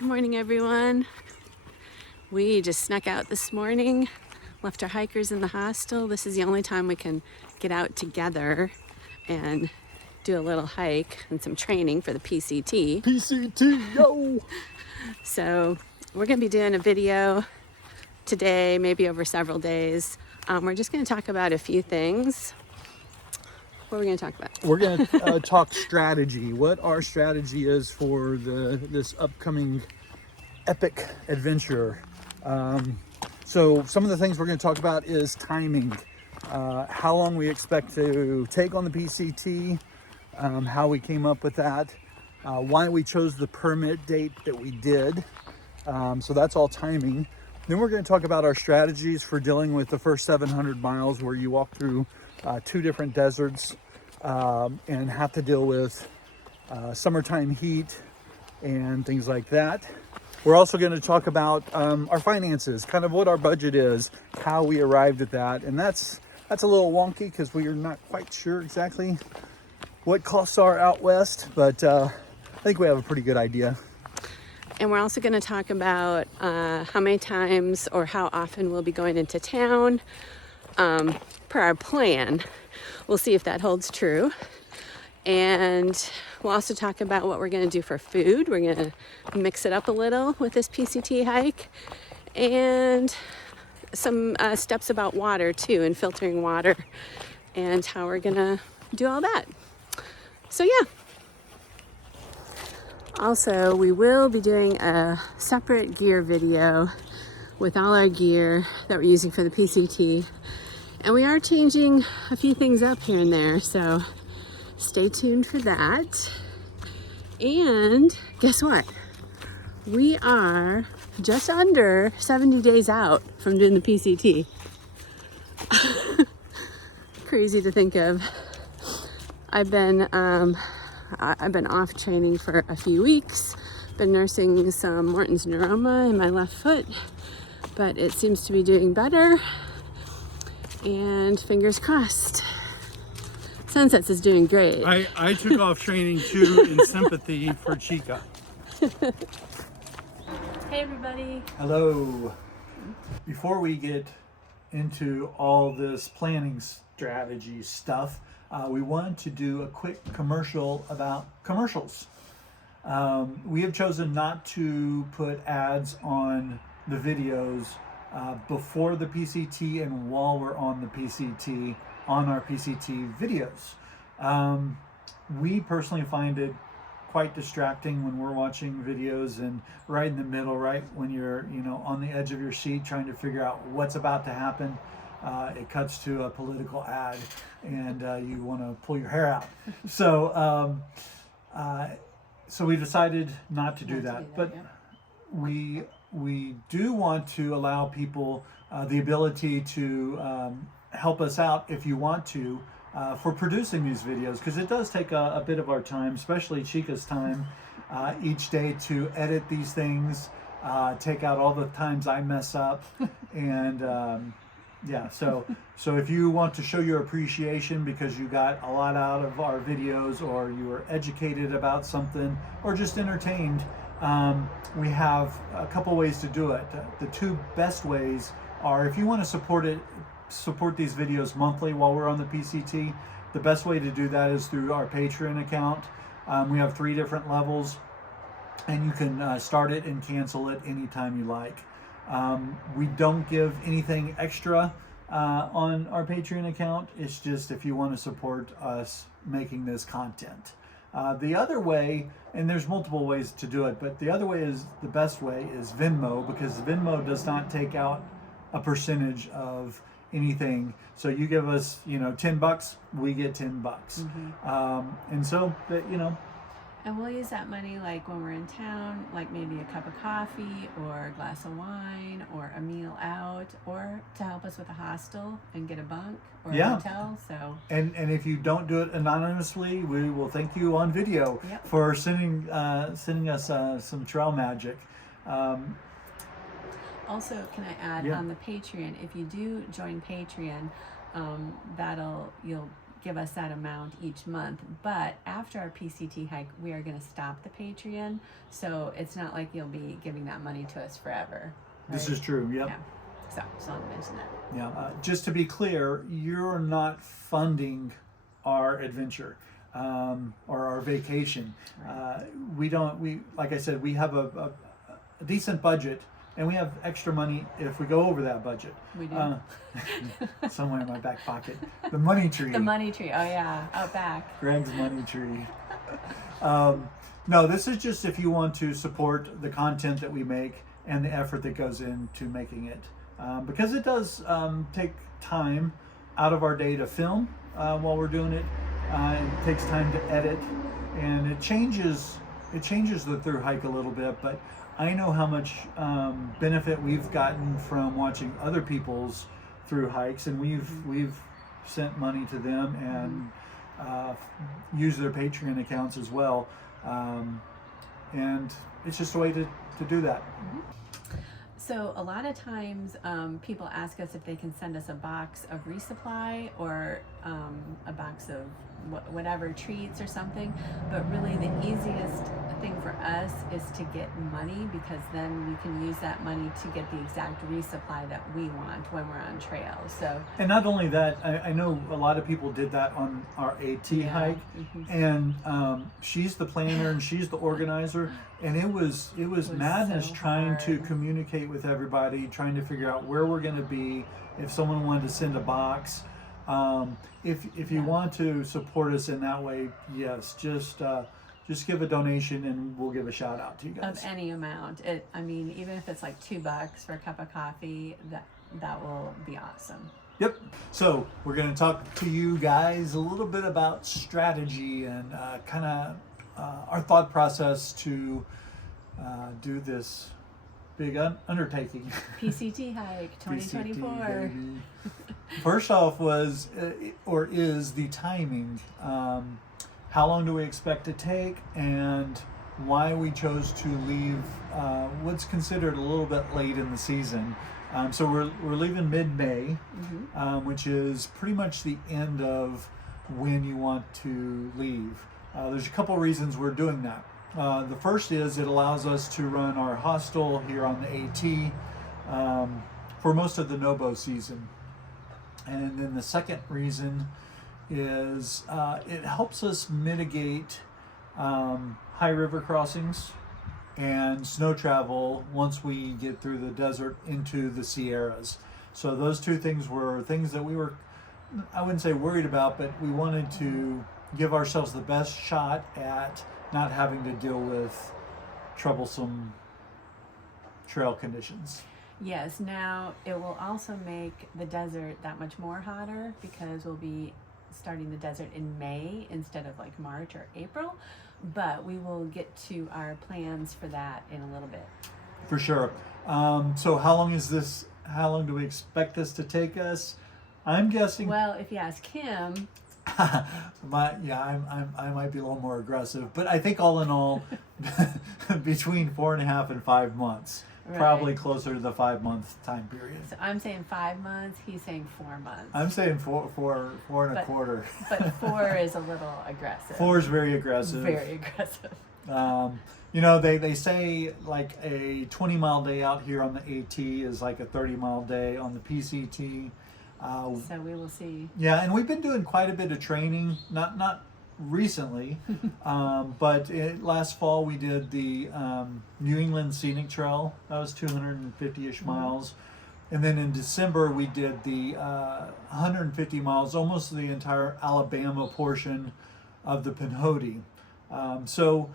Good morning, everyone. We just snuck out this morning, left our hikers in the hostel. This is the only time we can get out together and do a little hike and some training for the PCT. PCT, yo! So we're going to be doing a video today, maybe over several days. We're just going to talk about a few things. What are we going to talk about? We're going to talk strategy, what our strategy is for this upcoming epic adventure. So some of the things we're going to talk about is timing, how long we expect to take on the PCT, how we came up with that, why we chose the permit date that we did. So that's all timing. Then we're going to talk about our strategies for dealing with the first 700 miles where you walk through two different deserts and have to deal with summertime heat and things like that. We're also going to talk about our finances, kind of what our budget is, how we arrived at that. And that's a little wonky because we are not quite sure exactly what costs are out west, but I think we have a pretty good idea. And we're also going to talk about how many times or how often we'll be going into town per our plan. We'll see if that holds true. And we'll also talk about what we're going to do for food. We're going to mix it up a little with this PCT hike. And some steps about water too, and filtering water, and how we're going to do all that. So yeah. Also, we will be doing a separate gear video with all our gear that we're using for the PCT. And we are changing a few things up here and there, so stay tuned for that. And guess what? We are just under 70 days out from doing the PCT. Crazy to think of. I've been off training for a few weeks, been nursing some Morton's neuroma in my left foot, but it seems to be doing better, and fingers crossed. Sunsets is doing great. I took off training too in sympathy for Chica. Hey everybody. Hello. Before we get into all this planning strategy stuff, we wanted to do a quick commercial about commercials. We have chosen not to put ads on the videos before the PCT and while we're on the PCT, on our PCT videos. We personally find it quite distracting when we're watching videos and right in the middle, right when you're on the edge of your seat trying to figure out what's about to happen. It cuts to a political ad and you want to pull your hair out. So we decided not to do that. But yeah. We do want to allow people the ability to help us out if you want to for producing these videos, because it does take a bit of our time, especially Chica's time each day to edit these things, take out all the times I mess up and yeah, so if you want to show your appreciation because you got a lot out of our videos, or you were educated about something, or just entertained, we have a couple ways to do it. The two best ways are, if you want to support these videos monthly while we're on the PCT, the best way to do that is through our Patreon account. We have 3 different levels, and you can start it and cancel it anytime you like. We don't give anything extra on our Patreon account. It's just if you want to support us making this content. The other way, and there's multiple ways to do it, but the other way is the best way is Venmo, because Venmo does not take out a percentage of anything. So you give us, $10, we get $10. Mm-hmm. And so that, And we'll use that money like when we're in town, like maybe a cup of coffee or a glass of wine or a meal out, or to help us with a hostel and get a bunk or a hotel. So and if you don't do it anonymously, we will thank you on video for sending us some trail magic. Also, can I add on the Patreon, if you do join Patreon, you'll give us that amount each month. But after our PCT hike, we are going to stop the Patreon. So it's not like you'll be giving that money to us forever. Right? This is true. Yep. Yeah. So just wanted to mention that. Yeah. Just to be clear, you're not funding our adventure or our vacation. Right. We like I said, we have a decent budget. And we have extra money if we go over that budget. We do. Somewhere in my back pocket. The money tree. The money tree. Oh, yeah. Out back. Greg's money tree. No, this is just if you want to support the content that we make and the effort that goes into making it. Because it does take time out of our day to film while we're doing it. It takes time to edit. And it changes the through hike a little bit, but I know how much benefit we've gotten from watching other people's through hikes, and we've sent money to them and used their Patreon accounts as well, and it's just a way to do that. So a lot of times people ask us if they can send us a box of resupply or a box of whatever treats or something, but really the easiest thing for us is to get money, because then we can use that money to get the exact resupply that we want when we're on trail. So, and not only that, I know a lot of people did that on our AT hike, and she's the planner and she's the organizer, and it was madness so trying to hard. communicate with everybody, trying to figure out where we're going to be, if someone wanted to send a box. If you want to support us in that way, yes, just give a donation and we'll give a shout out to you guys. Of any amount. I mean, even if it's like $2 for a cup of coffee, that will be awesome. Yep. So we're going to talk to you guys a little bit about strategy and kind of our thought process to do this big undertaking. PCT hike 2024. PCT, baby. First off is the timing. How long do we expect to take, and why we chose to leave what's considered a little bit late in the season. So we're leaving mid-May, which is pretty much the end of when you want to leave. There's a couple reasons we're doing that. The first is it allows us to run our hostel here on the AT for most of the Nobo season. And then the second reason is it helps us mitigate high river crossings and snow travel once we get through the desert into the Sierras. So those two things were things that we were, I wouldn't say worried about, but we wanted to give ourselves the best shot at not having to deal with troublesome trail conditions. Yes, now it will also make the desert that much more hotter, because we'll be starting the desert in May instead of like March or April, but we will get to our plans for that in a little bit. For sure. So how long do we expect this to take us? I'm guessing. Well, if you ask him, I might be a little more aggressive, but I think all in all, between 4.5 and 5 months. Right. Probably closer to the 5 month time period. So I'm saying 5 months, he's saying 4 months. I'm saying four and a quarter. But 4 is a little aggressive. 4 is very aggressive. Very aggressive. You know, they say like a 20-mile day out here on the AT is like a 30-mile day on the PCT. So we will see. Yeah, and we've been doing quite a bit of training, not recently, but last fall we did the New England Scenic Trail. That was 250-ish miles. And then in December we did the 150 miles, almost the entire Alabama portion of the Pinhoti. So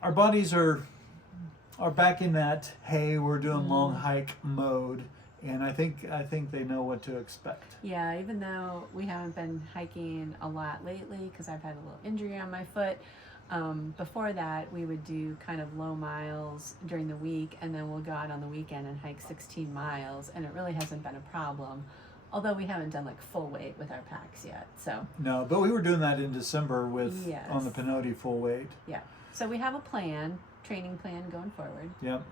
our bodies are back in that, hey, we're doing long hike mode. And I think they know what to expect. Yeah, even though we haven't been hiking a lot lately because I've had a little injury on my foot, before that we would do kind of low miles during the week, and then we'll go out on the weekend and hike 16 miles, and it really hasn't been a problem. Although we haven't done like full weight with our packs yet, so. No, but we were doing that in December with on the Pinhoti full weight. Yeah, so we have a plan, training plan going forward. Yep.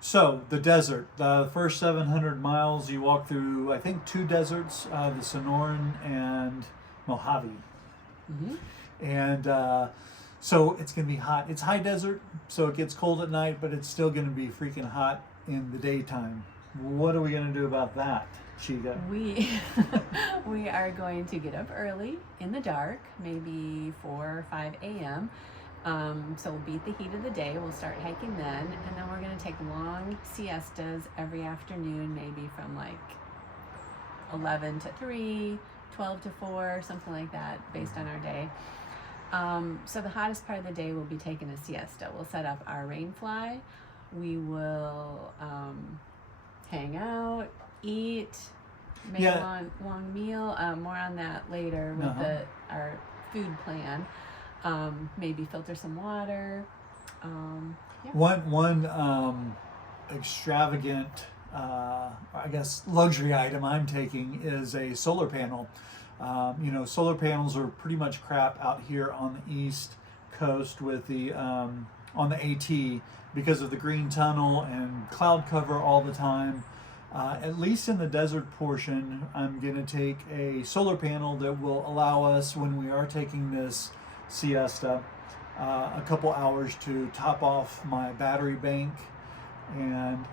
So the desert, the first 700 miles, you walk through, I think, 2 deserts, the Sonoran and Mojave. And so it's going to be hot. It's high desert, so it gets cold at night, but it's still going to be freaking hot in the daytime. What are we going to do about that, Chica? We are going to get up early in the dark, maybe 4 or 5 a.m. So we'll beat the heat of the day. We'll start hiking then, and then we're going to take long siestas every afternoon, maybe from like 11 to 3, 12 to 4, something like that, based on our day. So the hottest part of the day, we'll be taking a siesta. We'll set up our rain fly. We will hang out, eat, make a long meal. More on that later with our food plan. Maybe filter some water. One extravagant, I guess, luxury item I'm taking is a solar panel. Solar panels are pretty much crap out here on the East Coast with the on the AT because of the green tunnel and cloud cover all the time. At least in the desert portion, I'm going to take a solar panel that will allow us, when we are taking this siesta, a couple hours to top off my battery bank and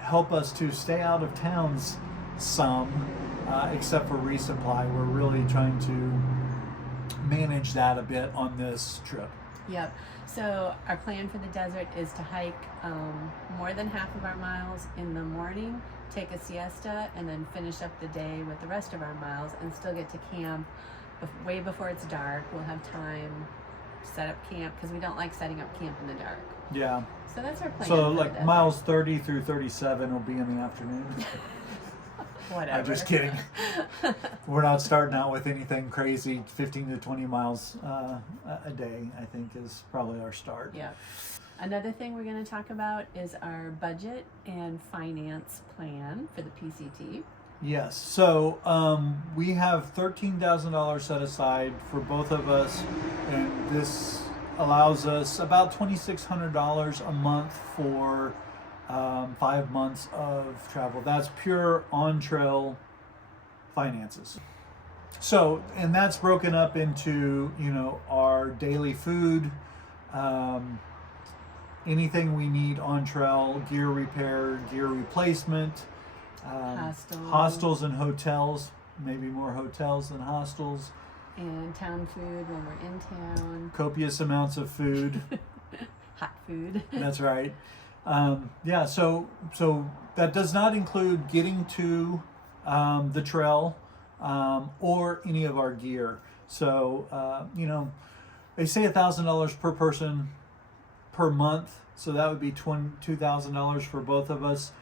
help us to stay out of towns some, except for resupply. We're really trying to manage that a bit on this trip. Yep. So our plan for the desert is to hike more than half of our miles in the morning, take a siesta, and then finish up the day with the rest of our miles and still get to camp way before it's dark. We'll have time to set up camp because we don't like setting up camp in the dark. Yeah. So that's our plan. So like miles 30 through 37 will be in the afternoon. Whatever. I'm just kidding. We're not starting out with anything crazy. 15 to 20 miles a day, I think, is probably our start. Yeah. Another thing we're going to talk about is our budget and finance plan for the PCT. Yes. So we have $13,000 set aside for both of us, and this allows us about $2,600 a month for 5 months of travel. That's pure on-trail finances. So, and that's broken up into, our daily food, anything we need on trail, gear repair, gear replacement, hostels and hotels, maybe more hotels than hostels. And town food when we're in town. Copious amounts of food. Hot food. That's right. So that does not include getting to the trail or any of our gear. So, they say $1,000 per person per month. So that would be $22,000 for both of us.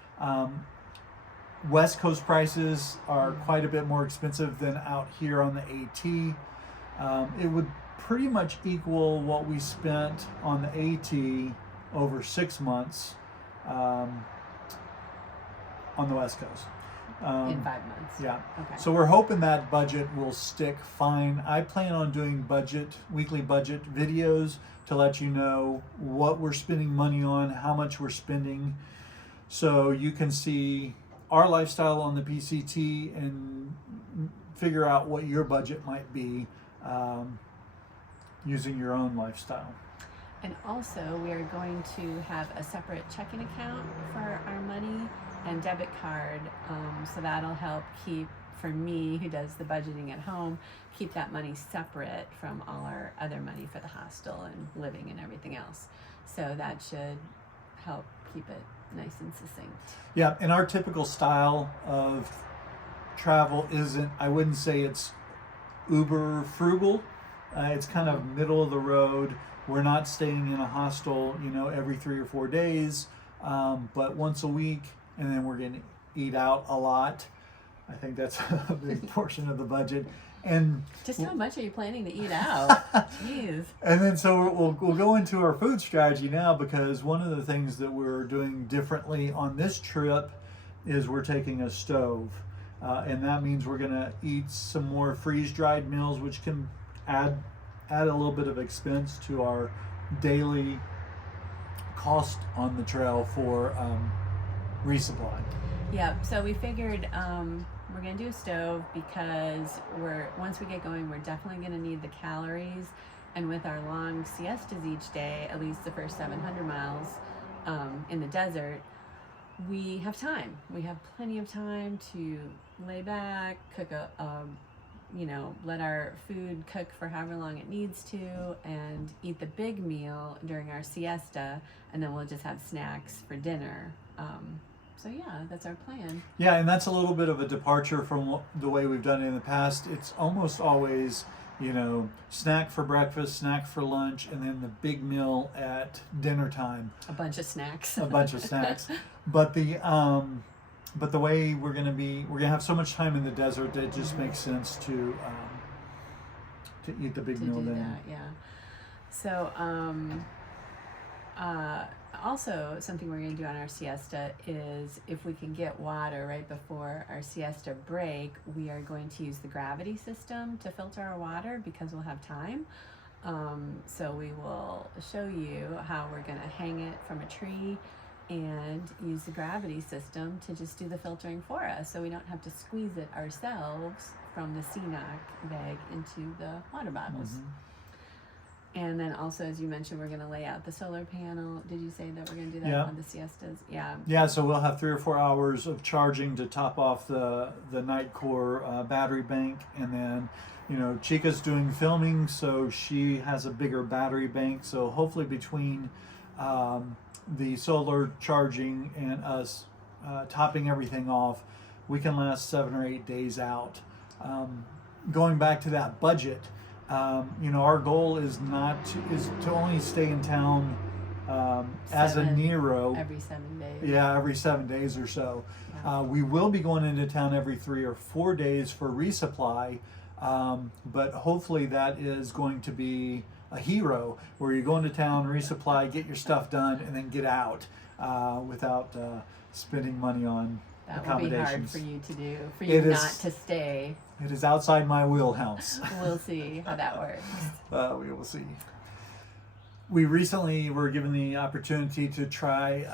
West Coast prices are quite a bit more expensive than out here on the AT. It would pretty much equal what we spent on the AT over 6 months on the West Coast. In 5 months. Yeah. Okay. So we're hoping that budget will stick fine. I plan on doing weekly budget videos to let you know what we're spending money on, how much we're spending, so you can see our lifestyle on the PCT and figure out what your budget might be using your own lifestyle. And also, we are going to have a separate checking account for our money and debit card, so that'll help keep, for me, who does the budgeting at home, keep that money separate from all our other money for the hostel and living and everything else. So that should help keep it nice and succinct. Yeah, and our typical style of travel isn't, I wouldn't say it's uber frugal. It's kind of middle of the road. We're not staying in a hostel, every 3 or 4 days, but once a week, and then we're going to eat out a lot. I think that's a big portion of the budget. And just how much are you planning to eat out? Jeez. And then so we'll go into our food strategy now, because one of the things that we're doing differently on this trip is we're taking a stove. And that means we're going to eat some more freeze-dried meals, which can add a little bit of expense to our daily cost on the trail for resupply. Yeah, so we figured we're gonna do a stove because once we get going, we're definitely gonna need the calories. And with our long siestas each day, at least the first 700 miles in the desert, we have time. We have plenty of time to lay back, cook let our food cook for however long it needs to, and eat the big meal during our siesta, and then we'll just have snacks for dinner. So yeah, that's our plan. Yeah, and that's a little bit of a departure from the way we've done it in the past. It's almost always, snack for breakfast, snack for lunch, and then the big meal at dinner time. A bunch of snacks. But the way we're gonna have so much time in the desert that it just makes sense to eat the big meal then. That, yeah. So also something we're going to do on our siesta is, if we can get water right before our siesta break, we are going to use the gravity system to filter our water because we'll have time. So we will show you how we're going to hang it from a tree and use the gravity system to just do the filtering for us, so we don't have to squeeze it ourselves from the CNOC bag into the water bottles. Mm-hmm. And then also, as you mentioned, we're going to lay out the solar panel. Did you say that we're going to do that on the siestas? Yeah. Yeah, so we'll have 3 or 4 hours of charging to top off the Nightcore battery bank. And then, Chica's doing filming, so she has a bigger battery bank. So hopefully between the solar charging and us topping everything off, we can last 7 or 8 days out. Going back to that budget, our goal is to only stay in town as a Nero every 7 days. Yeah, every 7 days or so. Wow. We will be going into town every 3 or 4 days for resupply, but hopefully that is going to be a hero where you go into town, resupply, get your stuff done, and then get out without spending money on accommodations. That would be hard for you to do, for you not to stay. It is outside my wheelhouse. We'll see how that works. We will see. We recently were given the opportunity to try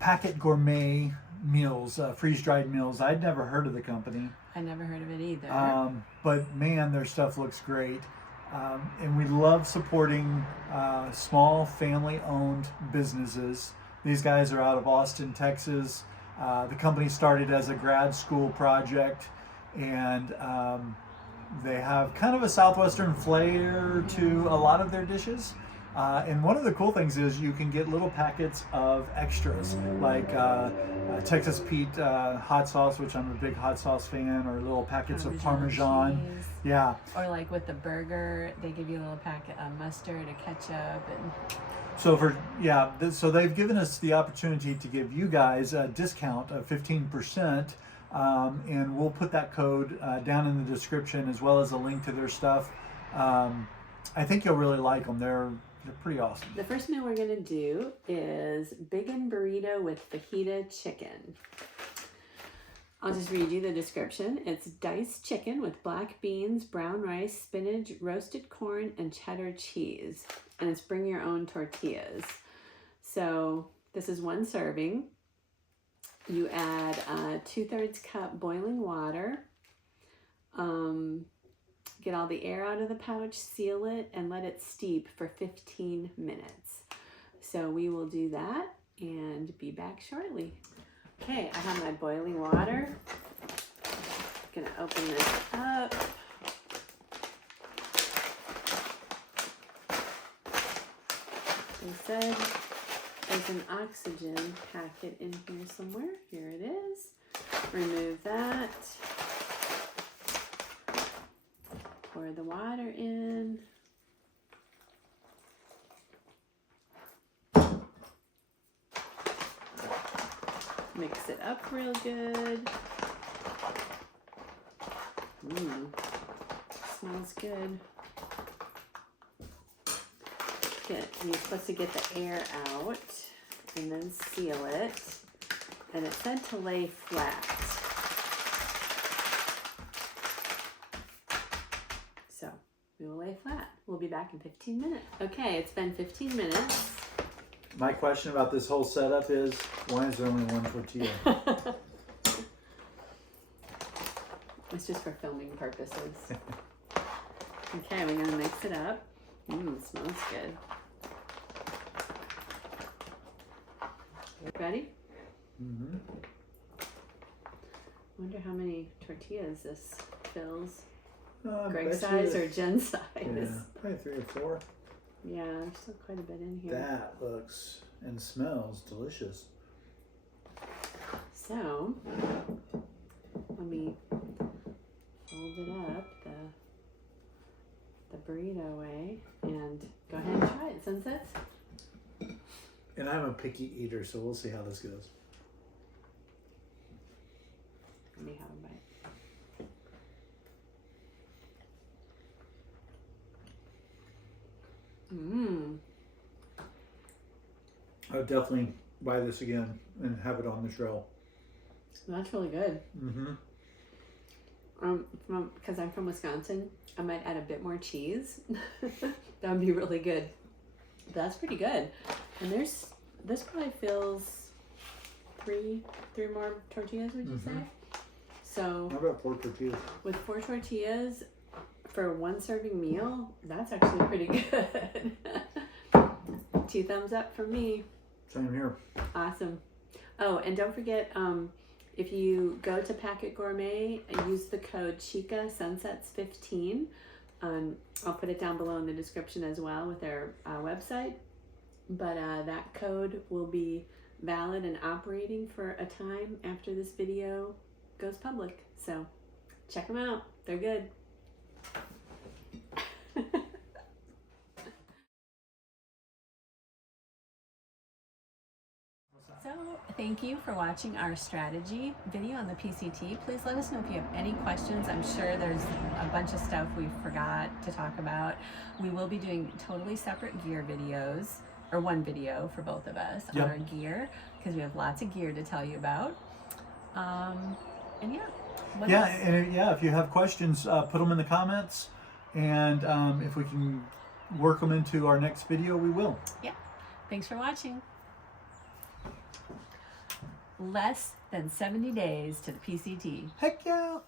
Packit Gourmet meals, freeze-dried meals. I'd never heard of the company. I never heard of it either. But man, their stuff looks great. And we love supporting small family-owned businesses. These guys are out of Austin, Texas. The company started as a grad school project, and they have kind of a Southwestern flair to a lot of their dishes. And one of the cool things is you can get little packets of extras, like Texas Pete hot sauce, which I'm a big hot sauce fan, or little packets of Parmesan. Cheese. Yeah. Or like with the burger, they give you a little packet of mustard, a ketchup, and... So they've given us the opportunity to give you guys a discount of 15%, and we'll put that code down in the description, as well as a link to their stuff. I think you'll really like them. They're pretty awesome. The first meal we're going to do is Bigan Burrito with fajita chicken. I'll just read you the description. It's diced chicken with black beans, brown rice, spinach, roasted corn, and cheddar cheese. And it's bring your own tortillas. So this is 1 serving. You add 2/3 cup boiling water. Get all the air out of the pouch, seal it, and let it steep for 15 minutes. So we will do that and be back shortly. Okay, I have my boiling water. I'm gonna open this up. They said there's an oxygen packet in here somewhere. Here it is. Remove that. Pour the water in. Mix it up real good. Smells good. You're supposed to get the air out and then seal it. And it's said to lay flat. So we will lay flat. We'll be back in 15 minutes. Okay, it's been 15 minutes. My question about this whole setup is, why is there only 1 tortilla? It's just for filming purposes. Okay, we're gonna mix it up. Smells good. Ready? Mm-hmm. Wonder how many tortillas this fills. Greg size or Jen size? Yeah, probably 3 or 4. Yeah, there's still quite a bit in here. That looks and smells delicious. So, let me fold it up the burrito way and go ahead and try it, Sunsets. And I'm a picky eater, so we'll see how this goes. Let me have a bite. I would definitely buy this again and have it on the trail. That's really good. Mm-hmm. Because I'm from Wisconsin, I might add a bit more cheese. That would be really good. But that's pretty good. And this probably fills three more tortillas, would you say? So How about 4 tortillas? with 4 tortillas for 1 serving meal, that's actually pretty good. 2 thumbs up from me. Same here. Awesome. Oh, and don't forget, if you go to Packit Gourmet, use the code Chica Sunsets 15. I'll put it down below in the description as well with their website. But that code will be valid and operating for a time after this video goes public. So check them out. They're good. So thank you for watching our strategy video on the PCT. Please let us know if you have any questions. I'm sure there's a bunch of stuff we forgot to talk about. We will be doing totally separate gear videos, or one video for both of us on our gear, because we have lots of gear to tell you about. And yeah. What else? If you have questions, put them in the comments, and if we can work them into our next video, we will. Yeah. Thanks for watching. Less than 70 days to the PCT. Heck yeah!